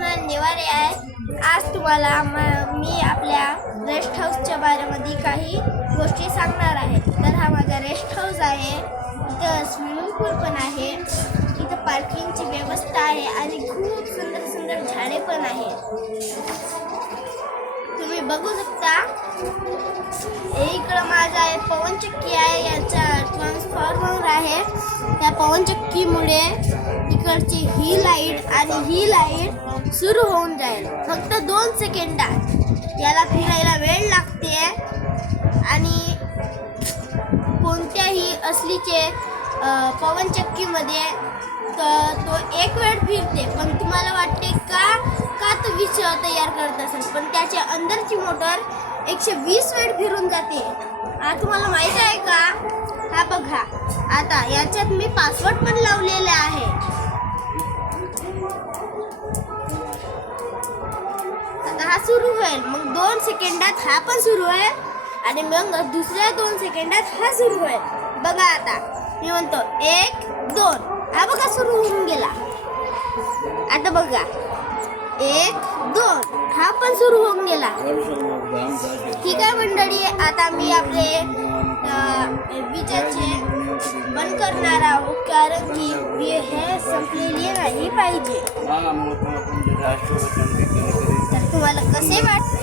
कुणाल नेवारे आहे. आज तुम्हाला मी आपल्या रेस्ट हाऊसच्या बारेमध्ये काही गोष्टी सांगणार आहे. तर हा माझा रेस्ट हाऊस आहे. इथं स्विमिंग पूल पण आहे, इथं पार्किंगची व्यवस्था आहे आणि खूप सुंदर सुंदर झाडे पण आहेत. तुम्ही बघू शकता. इकडं माझा एक पवनचक्की आहे, याचा ट्रान्सफॉर्मर आहे. त्या पवनचक्कीमुळे इकडची ही लाईट आणि ही लाईट सुरू होऊन जाईल फक्त 2 सेकंदात. याला फिरायला वेळ लागते आणि कोणत्याही असलीचे पवनचक्कीमध्ये तो एक वेळ फिरते. पण तुम्हाला वाटते का तो विषय तयार करत असेल, पण त्याच्या अंदरची मोटर 120 वेळ फिरून जाते. तुम्हाला माहित आहे का? हा बघा, आता याच्यात मी पासवर्ड पण लावलेला आहे. आता हा सुरू होईल, मग 2 सेकंदात हा पण सुरू होईल आणि मग दुसऱ्या 2 सेकंदात हा सुरू होईल. बघा आता मी म्हणतो 1 2, हा बघा सुरू होऊन गेला. आता बघा 1 2, हा पण सुरू होऊन गेला. ठीक आहे मंडळी, आता मी आपले विजेचे बंद करणार आहोत, कारण की हे संपलेले नाही पाहिजे. तर तुम्हाला कसे वाटते?